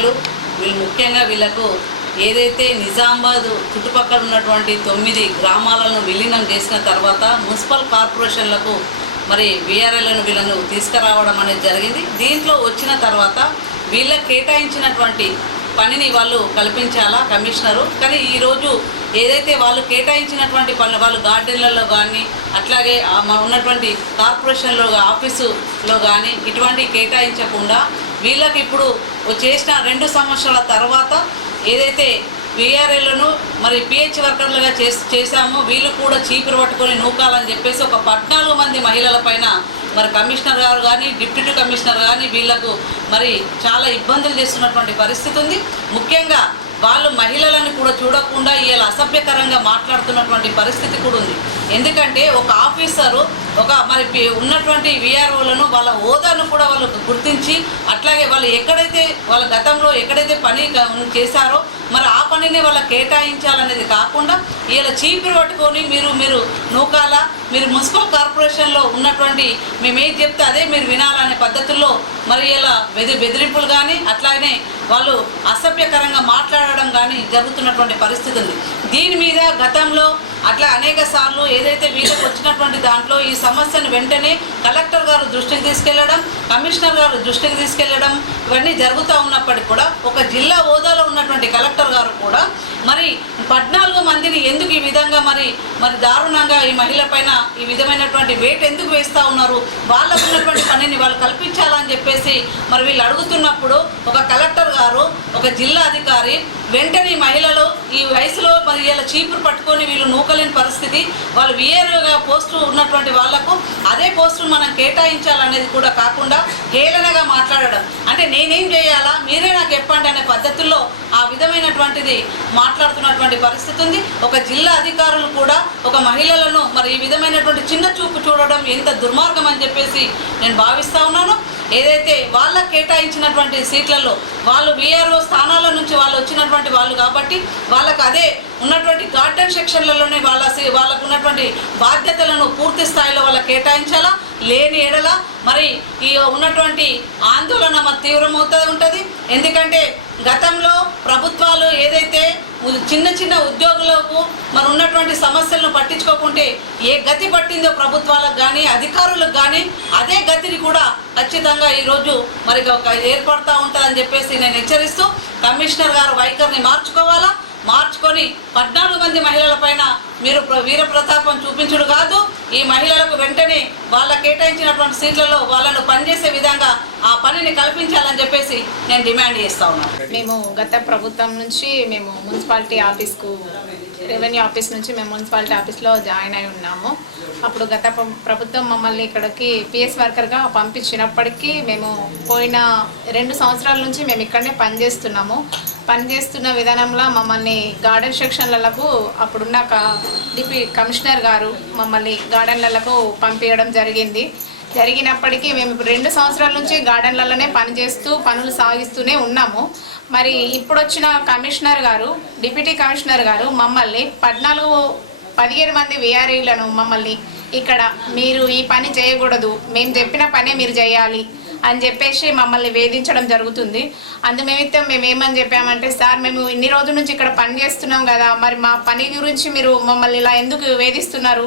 మహిళలు వీళ్ళు ముఖ్యంగా వీళ్ళకు ఏదైతే నిజామాబాద్ చుట్టుపక్కల ఉన్నటువంటి 9 గ్రామాలను విలీనం చేసిన తర్వాత మున్సిపల్ కార్పొరేషన్లకు మరి వీఆర్ఎల్లను వీళ్ళను తీసుకురావడం అనేది జరిగింది. దీంట్లో వచ్చిన తర్వాత వీళ్ళకి కేటాయించినటువంటి పనిని వాళ్ళు కల్పించాలా కమిషనరు. కానీ ఈరోజు ఏదైతే వాళ్ళు కేటాయించినటువంటి పనులు వాళ్ళు గార్డెన్లలో కానీ అట్లాగే ఉన్నటువంటి కార్పొరేషన్లో ఆఫీసులో కానీ ఇటువంటి కేటాయించకుండా వీళ్ళకి ఇప్పుడు చేసిన 2 సంవత్సరాల తర్వాత ఏదైతే వీఆర్ఎల్ను మరి పిహెచ్ వర్కర్లుగా చేశామో వీళ్ళు కూడా చీపురు పట్టుకొని నూకాలని చెప్పేసి ఒక 14 మంది మహిళల పైన మరి కమిషనర్ గారు కానీ డిప్యూటీ కమిషనర్ కానీ వీళ్లకు మరి చాలా ఇబ్బందులు చేస్తున్నటువంటి పరిస్థితి ఉంది. ముఖ్యంగా వాళ్ళు మహిళలను కూడా చూడకుండా ఇలా అసభ్యకరంగా మాట్లాడుతున్నటువంటి పరిస్థితి కూడా ఉంది. ఎందుకంటే ఒక ఆఫీసరు మరి ఉన్నటువంటి వీఆర్ఓలను వాళ్ళ హోదాను కూడా వాళ్ళు గుర్తించి అట్లాగే వాళ్ళు ఎక్కడైతే వాళ్ళ గతంలో ఎక్కడైతే పని చేశారో మరి ఆ పనిని వాళ్ళకి కేటాయించాలనేది కాకుండా ఇలా చీపురు పట్టుకొని మీరు నూకాల మీరు మున్సిపల్ కార్పొరేషన్లో ఉన్నటువంటి మేమేం చెప్తే అదే మీరు వినాలనే పద్ధతుల్లో మరి ఇలా బెదిరింపులు కానీ అట్లానే వాళ్ళు అసభ్యకరంగా మాట్లాడడం కానీ జరుగుతున్నటువంటి పరిస్థితి ఉంది. దీని మీద గతంలో అట్లా అనేక సార్లు ఏదైతే వీళ్ళకి వచ్చినటువంటి దాంట్లో ఈ సమస్యను వెంటనే కలెక్టర్ గారు దృష్టికి తీసుకెళ్లడం, కమిషనర్ గారు దృష్టికి తీసుకెళ్లడం ఇవన్నీ జరుగుతూ ఉన్నప్పటికీ కూడా ఒక జిల్లా హోదాలో ఉన్నటువంటి కలెక్టర్ గారు కూడా మరి 14 మందిని ఎందుకు ఈ విధంగా మరి దారుణంగా ఈ మహిళ పైన ఈ విధమైనటువంటి వేట్ ఎందుకు వేస్తూ ఉన్నారు, వాళ్ళకు ఉన్నటువంటి పనిని వాళ్ళు కల్పించాలని చెప్పేసి మరి వీళ్ళు అడుగుతున్నప్పుడు ఒక కలెక్టర్ గారు ఒక జిల్లా అధికారి వెంటనే మహిళలు ఈ వయసులో మరి ఇలా చీపురు పట్టుకొని వీళ్ళు నూకలేని పరిస్థితి, వాళ్ళు వీఆర్ఓగా పోస్టు ఉన్నటువంటి వాళ్లకు అదే పోస్టును మనం కేటాయించాలనేది కూడా కాకుండా హేళనగా మాట్లాడడం, అంటే నేనేం చేయాలా మీరే నాకు చెప్పండి అనే పద్ధతుల్లో ఆ విధమైనటువంటిది మాట్లాడుతున్నటువంటి పరిస్థితి ఉంది. ఒక జిల్లా అధికారులు కూడా ఒక మహిళలను మరి ఈ విధమైనటువంటి చిన్న చూపు చూడడం ఎంత దుర్మార్గం అని చెప్పేసి నేను భావిస్తూ ఉన్నాను. ఏదైతే వాళ్ళకు కేటాయించినటువంటి సీట్లలో వాళ్ళు వీఆర్ఓ స్థానాల నుంచి వాళ్ళు వచ్చినటువంటి వాళ్ళు కాబట్టి వాళ్ళకు అదే ఉన్నటువంటి గార్డెన్ సెక్షన్లలోనే వాళ్ళకు ఉన్నటువంటి బాధ్యతలను పూర్తి స్థాయిలో వాళ్ళకి కేటాయించాలా, లేని ఎడల మరి ఈ ఉన్నటువంటి ఆందోళన మరి తీవ్రమవుతూ ఉంటుంది. ఎందుకంటే గతంలో ప్రభుత్వాలు ఏదైతే చిన్న ఉద్యోగులకు మరి ఉన్నటువంటి సమస్యలను పట్టించుకోకుంటే ఏ గతి పట్టిందో ప్రభుత్వాలకు కానీ అధికారులకు కానీ అదే గతిని కూడా ఖచ్చితంగా ఈరోజు మరి ఏర్పడుతూ ఉంటుందని చెప్పేసి నేను హెచ్చరిస్తూ కమిషనర్ గారు వైఖరిని మార్చుకొని 14 మంది మహిళల పైన మీరు వీర ప్రతాపం చూపించుడు కాదు, ఈ మహిళలకు వెంటనే వాళ్ళ కేటాయించినటువంటి సీట్లలో వాళ్ళను పనిచేసే విధంగా ఆ పనిని కల్పించాలని చెప్పేసి నేను డిమాండ్ చేస్తా ఉన్నాను. మేము గత ప్రభుత్వం నుంచి మేము మున్సిపాలిటీ ఆఫీస్కు రెవెన్యూ ఆఫీస్ నుంచి మేము మున్సిపాలిటీ ఆఫీస్లో జాయిన్ అయి ఉన్నాము. అప్పుడు గత ప్రభుత్వం మమ్మల్ని ఇక్కడికి పిఎస్ వర్కర్గా పంపించినప్పటికీ మేము పోయిన 2 సంవత్సరాల నుంచి మేము ఇక్కడనే పనిచేస్తున్న విధానంలో మమ్మల్ని గార్డెన్ సెక్షన్లకు అప్పుడున్న డిప్యూటీ కమిషనర్ గారు మమ్మల్ని గార్డెన్లకు పంపించడం జరిగినప్పటికీ మేము 2 సంవత్సరాల నుంచి గార్డెన్లలోనే పనులు సాగిస్తూనే ఉన్నాము. మరి ఇప్పుడు వచ్చిన కమిషనర్ గారు డిప్యూటీ కమిషనర్ గారు మమ్మల్ని 15 మంది వీఆర్ఈలను మమ్మల్ని ఇక్కడ మీరు ఈ పని చేయకూడదు, మేము చెప్పిన పనే మీరు చేయాలి అని చెప్పేసి మమ్మల్ని వేధించడం జరుగుతుంది. అందునిమిత్తం మేము ఏమని చెప్పామంటే, సార్ మేము ఇన్ని రోజుల నుంచి ఇక్కడ పని చేస్తున్నాం కదా, మరి మా పని గురించి మీరు మమ్మల్ని ఇలా ఎందుకు వేధిస్తున్నారు,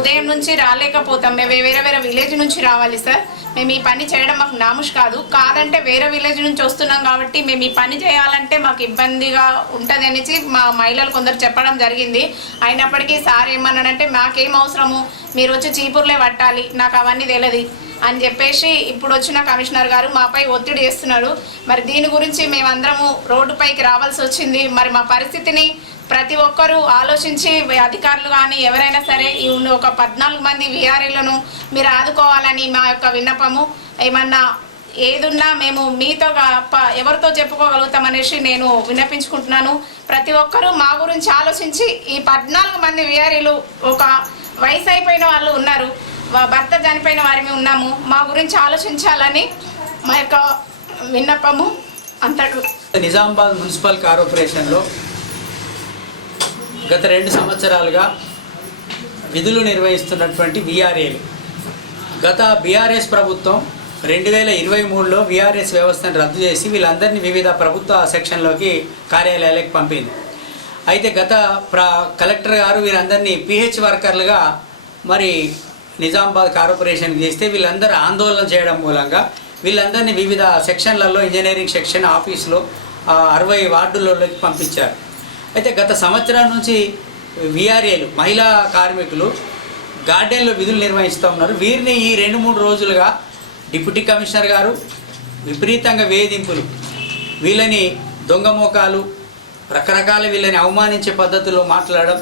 ఉదయం నుంచి రాలేకపోతాం, మేము వేరే విలేజ్ నుంచి రావాలి సార్, మేము ఈ పని చేయడం మాకు నాముష్ కాదంటే వేరే విలేజ్ నుంచి వస్తున్నాం కాబట్టి మేము ఈ పని చేయాలంటే మాకు ఇబ్బందిగా ఉంటుంది అనేసి మా మహిళలు కొందరు చెప్పడం జరిగింది. అయినప్పటికీ సార్ ఏమన్నాడంటే, మాకేం అవసరము, మీరు వచ్చి చీపుర్లే పట్టాలి, నాకు అవన్నీ తెలియదు అని చెప్పేసి ఇప్పుడు వచ్చిన కమిషనర్ గారు మాపై ఒత్తిడి చేస్తున్నాడు. మరి దీని గురించి మేమందరము రోడ్డుపైకి రావాల్సి వచ్చింది. మరి మా పరిస్థితిని ప్రతి ఒక్కరూ ఆలోచించి అధికారులు కానీ ఎవరైనా సరే ఈ ఒక 14 మంది వీఆర్ఏలను మీరు ఆదుకోవాలని మా యొక్క విన్నపము. ఏమన్నా ఏదున్నా మేము మీతో ఎవరితో చెప్పుకోగలుగుతామనేసి నేను విన్నపించుకుంటున్నాను. ప్రతి ఒక్కరూ మా గురించి ఆలోచించి ఈ 14 మంది వీఆర్ఏలు ఒక వయసు అయిపోయిన వాళ్ళు ఉన్నారు, భర్త చనిపోయిన వారిని ఉన్నాము, మా గురించి ఆలోచించాలని మా యొక్క విన్నపము. అంతకు నిజామాబాద్ మున్సిపల్ కార్పొరేషన్లో గత 2 సంవత్సరాలుగా విధులు నిర్వహిస్తున్నటువంటి వీఆర్ఏలు గత బీఆర్ఎస్ ప్రభుత్వం 2023లో విఆర్ఎస్ వ్యవస్థను రద్దు చేసి వీళ్ళందరినీ వివిధ ప్రభుత్వ సెక్షన్లోకి కార్యాలయాలకు పంపింది. అయితే గత కలెక్టర్ గారు వీరందరినీ పిహెచ్ వర్కర్లుగా మరి నిజామాబాద్ కార్పొరేషన్కి చేస్తే వీళ్ళందరూ ఆందోళన చేయడం మూలంగా వీళ్ళందరినీ వివిధ సెక్షన్లలో ఇంజనీరింగ్ సెక్షన్ ఆఫీసులో 60 వార్డులలోకి పంపించారు. అయితే గత సంవత్సరం నుంచి విఆర్ఏలు మహిళా కార్మికులు గార్డెన్లో విధులు నిర్వహిస్తూ ఉన్నారు. వీరిని ఈ 2-3 రోజులుగా డిప్యూటీ కమిషనర్ గారు విపరీతంగా వేధింపులు, వీళ్ళని దొంగ మోకాలు, రకరకాల వీళ్ళని అవమానించే పద్ధతుల్లో మాట్లాడడం.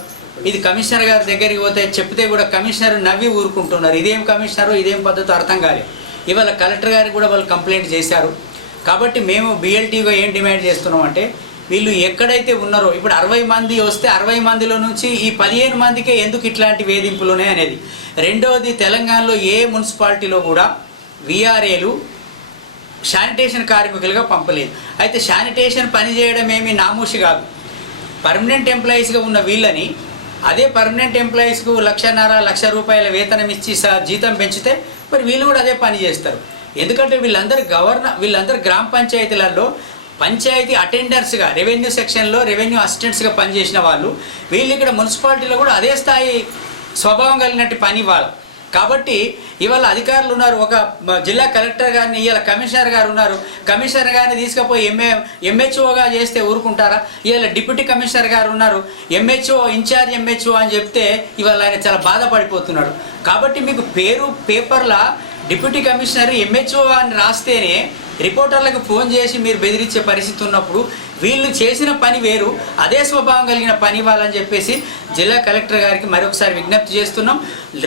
ఇది కమిషనర్ గారి దగ్గరికి పోతే చెప్తే కూడా కమిషనర్ నవ్వి ఊరుకుంటున్నారు. ఇదేం కమిషనరు, ఇదేం పద్ధతి అర్థం కాలేదు. ఇవాళ కలెక్టర్ గారికి కూడా వాళ్ళు కంప్లైంట్ చేశారు. కాబట్టి మేము బిఎల్టీగా ఏం డిమాండ్ చేస్తున్నాం అంటే, వీళ్ళు ఎక్కడైతే ఉన్నారో ఇప్పుడు 60 మంది వస్తే 60 మందిలో నుంచి ఈ 15 మందికే ఎందుకు ఇట్లాంటి వేధింపులు ఉన్నాయి అనేది. రెండవది, తెలంగాణలో ఏ మున్సిపాలిటీలో కూడా విఆర్ఏలు శానిటేషన్ కార్మికులుగా పంపలేదు. అయితే శానిటేషన్ పని చేయడం ఏమీ నామూషి కాదు. పర్మనెంట్ ఎంప్లాయీస్గా ఉన్న వీళ్ళని అదే పర్మనెంట్ ఎంప్లాయీస్కు 1,50,000 రూపాయల వేతనం ఇచ్చి జీతం పెంచితే మరి వీళ్ళు కూడా అదే పని చేస్తారు. ఎందుకంటే వీళ్ళందరూ గ్రామ పంచాయతీలలో పంచాయతీ అటెండర్స్గా, రెవెన్యూ సెక్షన్లో రెవెన్యూ అసిస్టెంట్స్గా పనిచేసిన వాళ్ళు, వీళ్ళు ఇక్కడ మున్సిపాలిటీలో కూడా అదే స్థాయి స్వభావం కలిగినట్టు పని వాళ్ళు. కాబట్టి ఇవాళ అధికారులు ఉన్నారు. ఒక జిల్లా కలెక్టర్ గారిని, ఇవాళ కమిషనర్ గారు ఉన్నారు. కమిషనర్ గారిని తీసుకుపోయి ఎంహెచ్ఓగా చేస్తే ఊరుకుంటారా? ఇవాళ డిప్యూటీ కమిషనర్ గారు ఉన్నారు. ఎంహెచ్ఓ, ఇన్ఛార్జ్ ఎంహెచ్ఓ అని చెప్తే ఇవాళ ఆయన చాలా బాధపడిపోతున్నాడు. కాబట్టి మీకు పేరు పేపర్ల డిప్యూటీ కమిషనర్ ఎంహెచ్ఓ అని రాస్తేనే రిపోర్టర్లకు ఫోన్ చేసి మీరు బెదిరించే పరిస్థితి ఉన్నప్పుడు వీళ్ళు చేసిన పని వేరు, అదే స్వభావం కలిగిన పని ఇవ్వాలని చెప్పేసి జిల్లా కలెక్టర్ గారికి మరొకసారి విజ్ఞప్తి చేస్తున్నాం.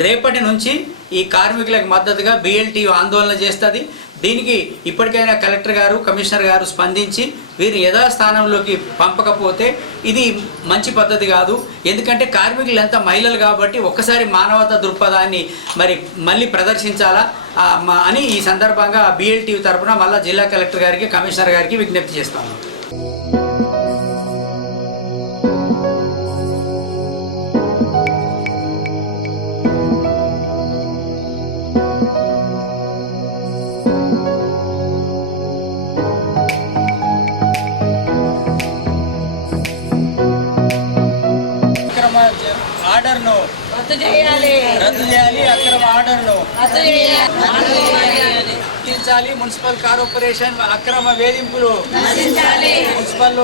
రేపటి నుంచి ఈ కార్మికులకు మద్దతుగా బిఎల్టీ ఆందోళన చేస్తుంది. దీనికి ఇప్పటికైనా కలెక్టర్ గారు, కమిషనర్ గారు స్పందించి వీరు యథాస్థానంలోకి పంపకపోతే ఇది మంచి పద్ధతి కాదు. ఎందుకంటే కార్మికులు ఎంత మహిళలు కాబట్టి ఒక్కసారి మానవతా దృక్పథాన్ని మళ్ళీ ప్రదర్శించాలా అని ఈ సందర్భంగా బిఎల్టీ తరఫున మళ్ళీ జిల్లా కలెక్టర్ గారికి, కమిషనర్ గారికి విజ్ఞప్తి చేస్తాము. ఆర్డర్ను రద్దు చేయాలి, అక్రమ ఆర్డర్ను తగ్గించాలి. మున్సిపల్ కార్పొరేషన్ అక్రమ వేధింపులు, మున్సిపల్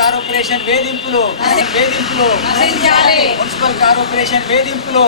కార్పొరేషన్ వేధింపులు, మున్సిపల్ కార్పొరేషన్ వేధింపులు.